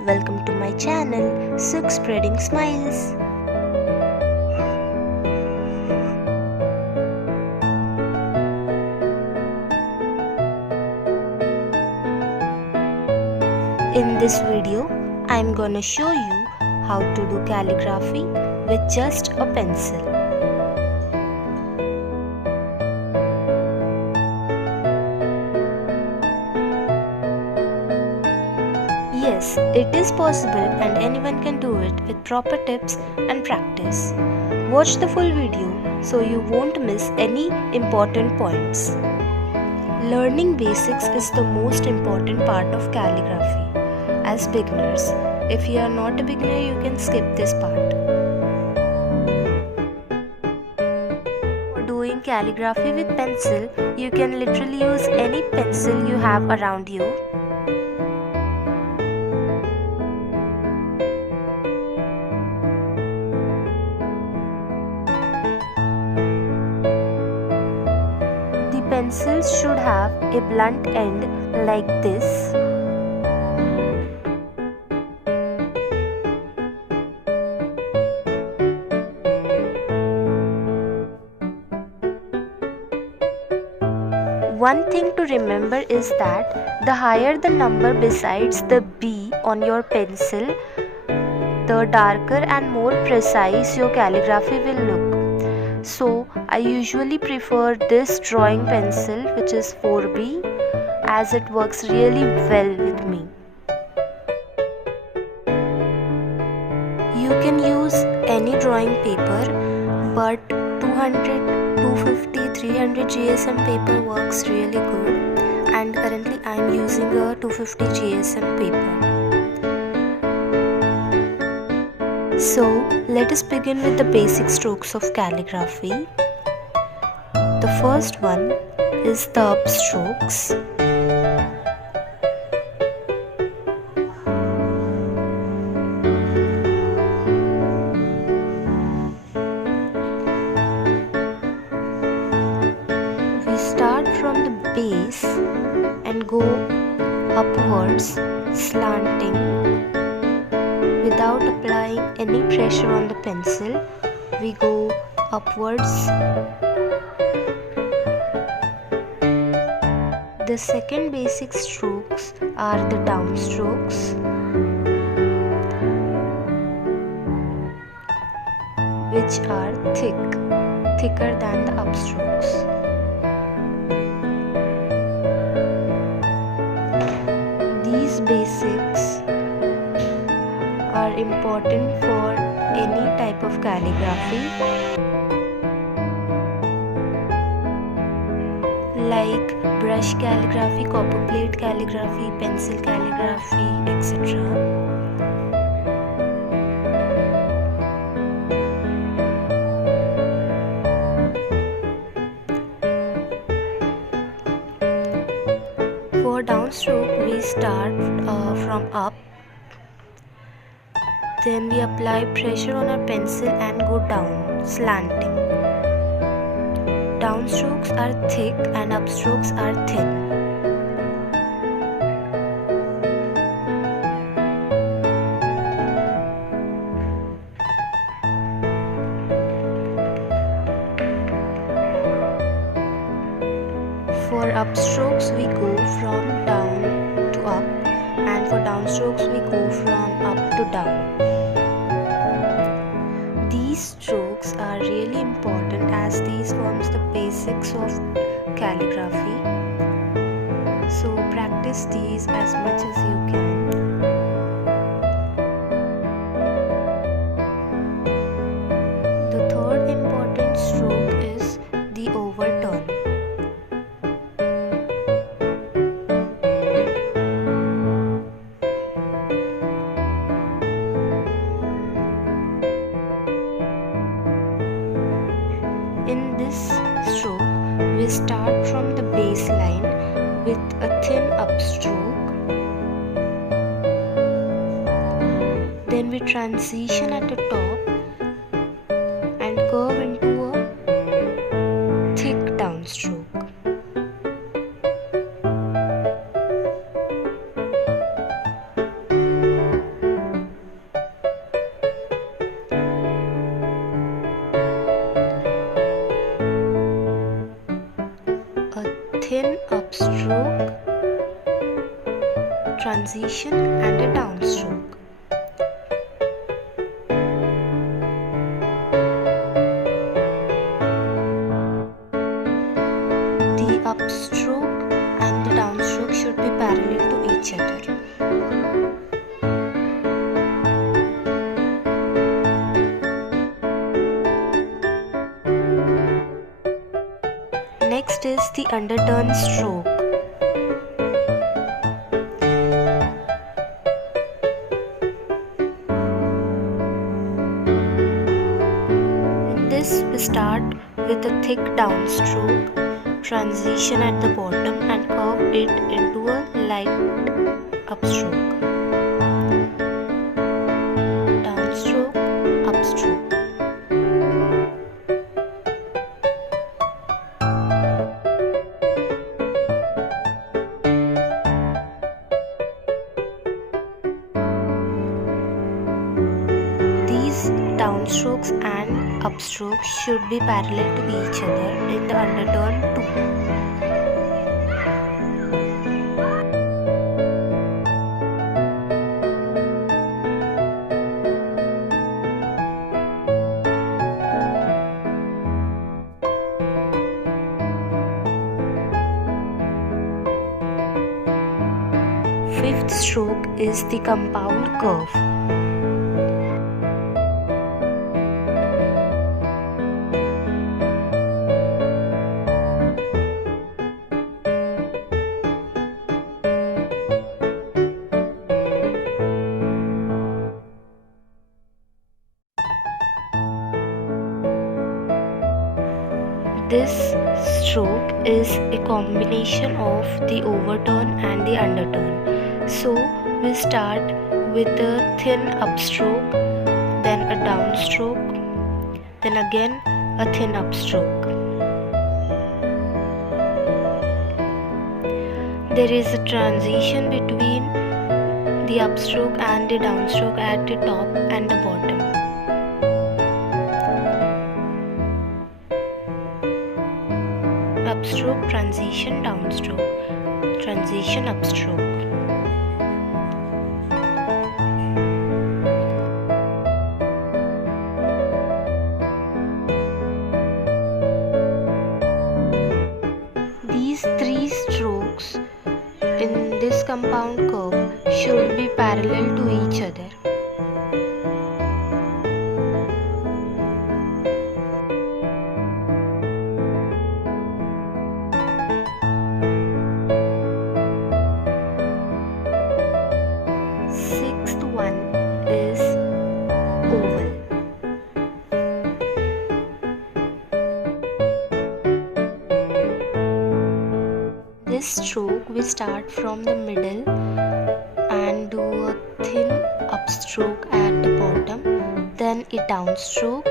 welcome to my channel, Silk Spreading Smiles. In this video, I'm gonna show you how to do calligraphy with just a pencil. Yes, it is possible and anyone can do it with proper tips and practice. Watch the full video so you won't miss any important points. Learning basics is the most important part of calligraphy. As beginners, if you are not a beginner, you can skip this part. For doing calligraphy with pencil, you can literally use any pencil you have around you. Pencils should have a blunt end like this. One thing to remember is that the higher the number besides the B on your pencil, the darker and more precise your calligraphy will look. So I usually prefer this drawing pencil, which is 4B, as it works really well with me. You can use any drawing paper, but 200, 250, 300 GSM paper works really good, and currently I am using a 250 GSM paper. So, let us begin with the basic strokes of calligraphy. The first one is the up strokes. We start from the base and go upwards, slanting. Without applying any pressure on the pencil, we go upwards. The second basic strokes are the down strokes, which are thicker than the up strokes. These basics are important for any type of calligraphy, like brush calligraphy, copper plate calligraphy, pencil calligraphy, etc. For downstroke, we start from up. Then we apply pressure on our pencil and go down, slanting. Downstrokes are thick and upstrokes are thin. For upstrokes we go from down to up, and for downstrokes we go from up to down. These strokes are really important as these forms the basics of calligraphy. So practice these as much as you can. The third important stroke is the overturn. In this stroke, we start from the baseline with a thin upstroke. Then we transition at the top and curve into a thick downstroke. transition and a downstroke. The upstroke and the downstroke should be parallel to each other. Next is the underturn stroke. In this, we start with a thick downstroke, transition at the bottom and curve it into a light upstroke. Downstroke, upstroke. These downstrokes and upstrokes should be parallel to each other in the underturn too. Fifth stroke is the compound curve. This stroke is a combination of the overturn and the underturn. So we start with a thin upstroke, then a downstroke, then again a thin upstroke. There is a transition between the upstroke and the downstroke at the top and the bottom. Upstroke, transition, downstroke, transition, upstroke. These three strokes in this compound curve should be parallel to each other. Sixth one is oval. This stroke we start from the middle and do a thin upstroke at the bottom, then a downstroke,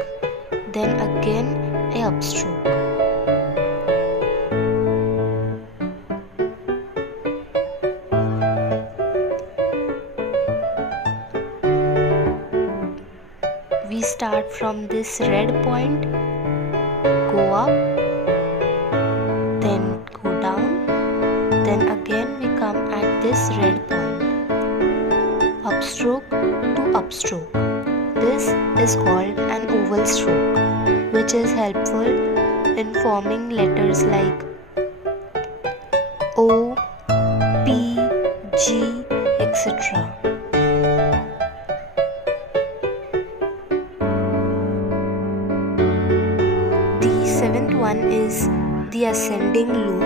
then again a upstroke. We start from this red point, go up, then go down, then again we come at this red point, upstroke to upstroke. This is called an oval stroke, which is helpful in forming letters like O, P, G, etc. The seventh one is the ascending loop.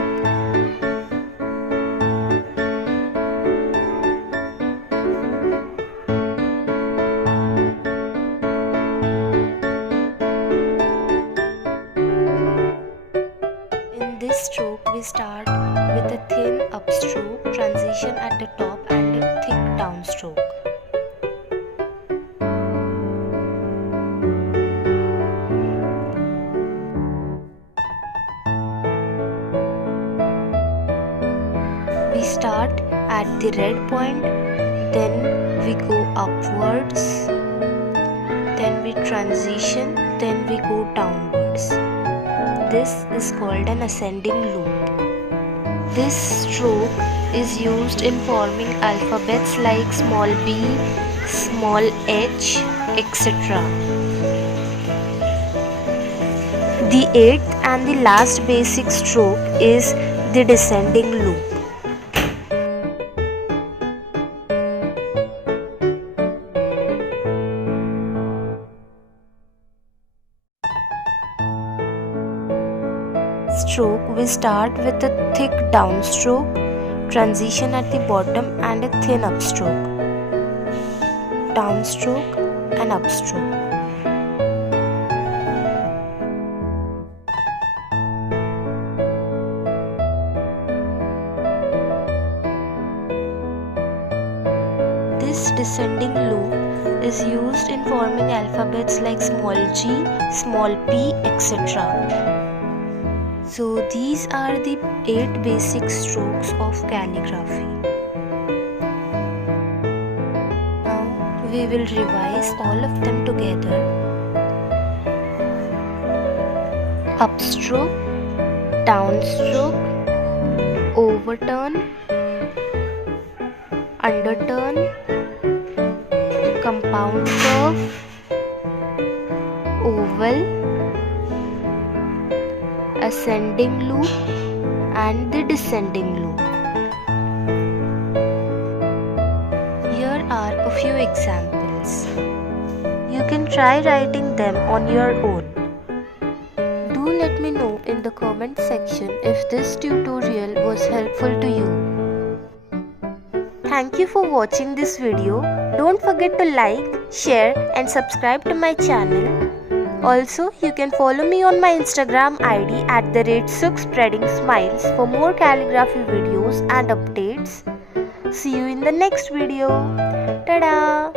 In this stroke, we start with a thin upstroke, transition at the top and a thick downstroke. We start at the red point, then we go upwards, then we transition, then we go downwards. This is called an ascending loop. This stroke is used in forming alphabets like small b, small h, etc. The eighth and the last basic stroke is the descending loop. Stroke, we start with a thick downstroke, transition at the bottom and a thin upstroke, downstroke and upstroke. This descending loop is used in forming alphabets like small g, small p, etc. So these are the 8 basic strokes of calligraphy. Now we will revise all of them together. Upstroke, downstroke, overturn, underturn, compound curve, oval, ascending loop and the descending loop. Here are a few examples. You can try writing them on your own. Do let me know in the comment section if this tutorial was helpful to you. Thank you for watching this video. Don't forget to like, share and subscribe to my channel. Also, you can follow me on my Instagram ID @SukhSpreadingSmiles for more calligraphy videos and updates. See you in the next video. Tada!